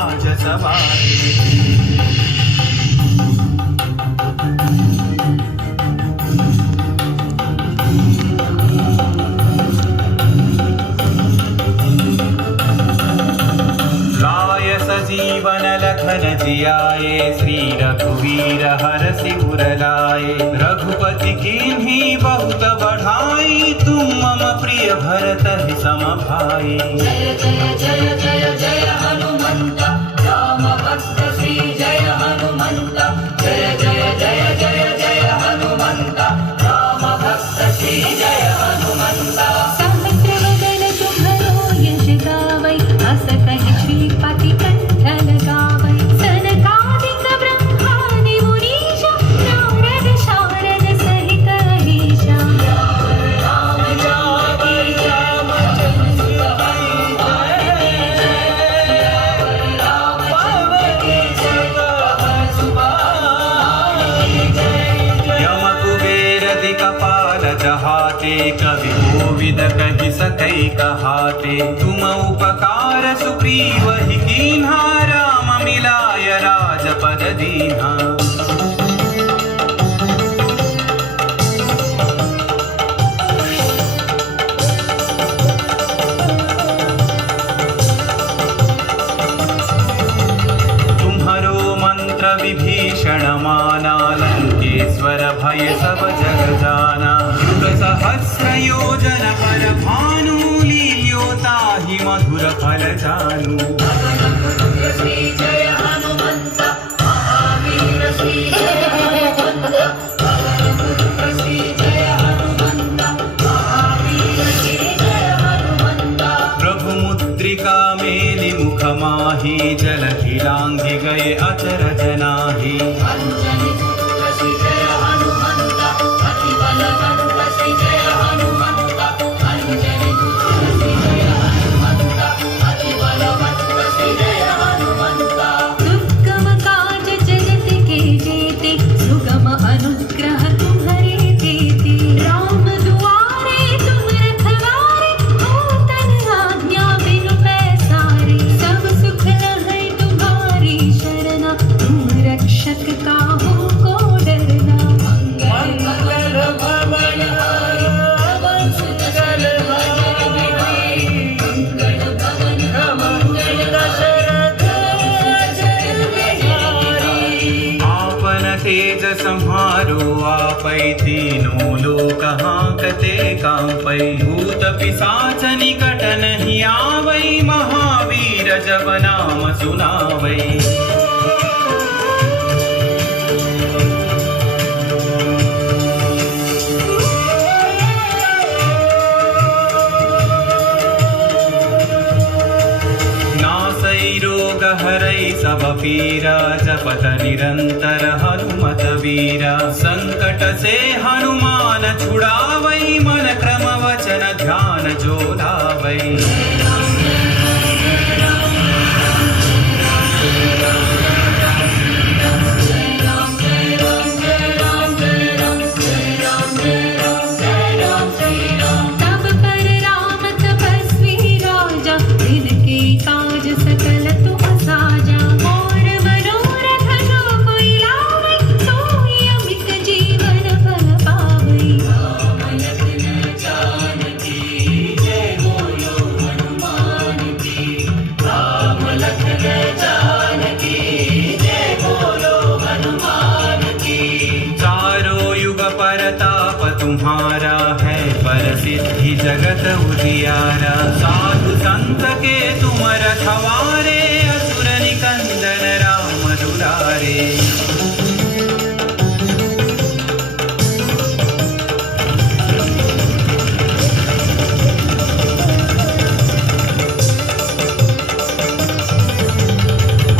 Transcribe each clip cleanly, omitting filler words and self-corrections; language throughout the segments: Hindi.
राज सवारी। जीवन लखन जियाए श्री रघुवीर हरषि उर लाए। रघुपति कीन्ही बहुत बढ़ाई तुम मम प्रिय भरत ही सम भाई। जय जय जय जय जय हनुमंत राम भक्त श्री जय हनुमंत। जय जय जय जय जय हनुमंत राम भक्त श्री जय हनुमंत। सहस्रवदन तुम्हरो यश गावै अस कहि श्रीपति कंठ लगावै। सनकादिक ब्रह्मादि मुनीषा नारद शारद सहित अहीशा। राम राम रामचंद्र यम कुबेर दिक्पाल जहाते कवि कोविद कहि सकै कहाते। तुम उपकार सुग्रीव ही कीन्हा राम मिलाय राजपद दीन्हा। विभीषण माना लंकेश्वर भय सब जग जाना। युग सहस्र योजन पर भानु लील्योता ही मधुर फल जानू। श्री जय हनुमंत महावीर श्री जय हनुमंत। श्री जय हनुमंत महावीर श्री जय हनुमंत। प्रभु मुद्रिका मेलि मुख माही जलधि लांघि गए अचरज नाही। अंजनी पुत्र श्री जय हनुमंत अति बलवंत श्री जय हनुमंत। अंजनी पुत्र श्री जय हनुमंत अति बलवंत श्री जय हनुमंत। दुर्गम काज जगत के जेते सुगम अनुग्रह तुम्हरे देते। राम दुआरे तुम रखवारे होतन आज्ञा बिनु पैसारे। सब सुख लहै तुम्हारी शरणा तुम रक्षक काहू को डरना। मंगल भवन हारी पवन सुत भजन विहारी। मंगल भवन मंगल दशरथ जन बिहारी। आपन तेज संहारो आपै तीनों लोक हांकते कांपै। भूत पिशाच निकट नहीं आवै महावीर जब नाम सुनावै। रोग हरै सब पीरा जपत निरंतर हनुमत वीरा। संकट से हनुमान छुड़ावै मन क्रम वचन ध्यान जो लावै। तब पर राम तपस्वी राजा तिनके काज सकल तुम साजा। और मनोरथ जो कोई लावै सोई अमित जीवन फल पावै। राम लखन जानकी जय बोलो हनुमान की। राम लखन जानकी जय बोलो हनुमान की। चारों युग परताप तुम्हारा है परसिद्धि जगत उजियारा। साधु संत के तुम रखवारे असुर निकंदन राम दुलारे।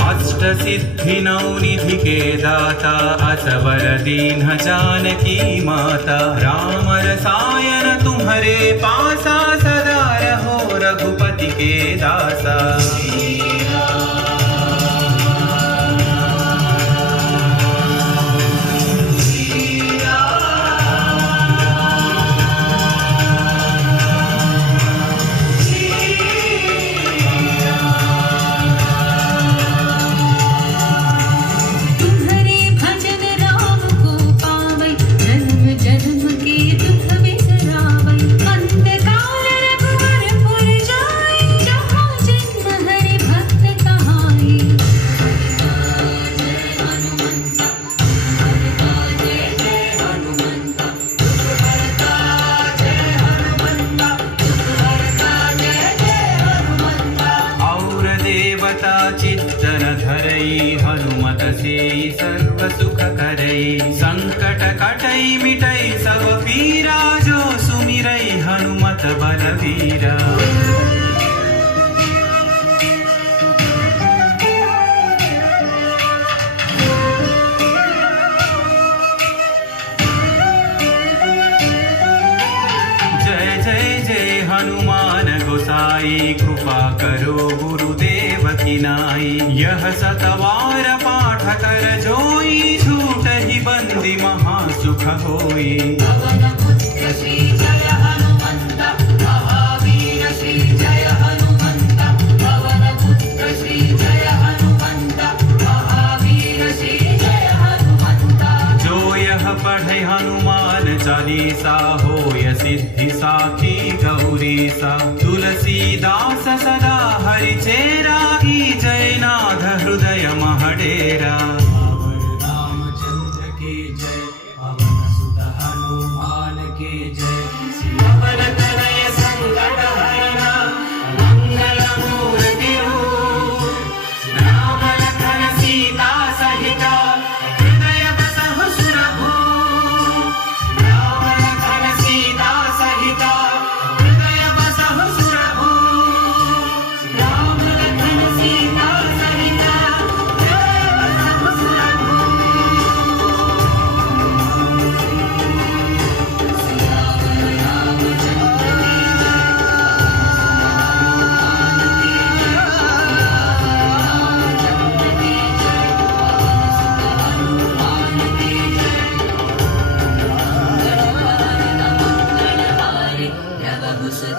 अष्ट सिद्धि नौ निधि के दाता असवर दीन जानकी माता। राम रसायन तुम्हारे पासा सदा रहो रघुपति के दासा। हनुमत से सर्व सुख करई संकट कटई मिटई सब पीरा जो सुमिरई हनुमत बलवीरा हनुमान गोसाई कृपा करो गुरुदेव की नाई यह सतवार पाठ कर जोई छूट ही बंदी महासुख होई पवन पुत्र श्री जय हनुमंत महावीर श्री जय हनुमंत पवन पुत्र श्री जय हनुमंत महावीर श्री जय हनुमंत जो यह पढ़े हनुमान चालीसा होय सिद्धि साखी गौरीसा तुलसीदास सदा हरि चेरा की जयनाथ हृदय महडेरा रामचंद्र की जय पवन सुत हनुमान की जय पवन तनय संकट हरना मंगल मूर्ति राम लखन सीता सहित हृदय बसहु सुरभु राम लखन सीता सहित हृदय बसहु सुरभु राम लखन सीता सहित हृदय बसहु सुरभु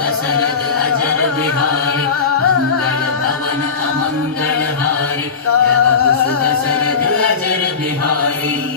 दशरथ अजर बिहारी मंगल भवन अमंगल हारी दशरथ अजर बिहारी।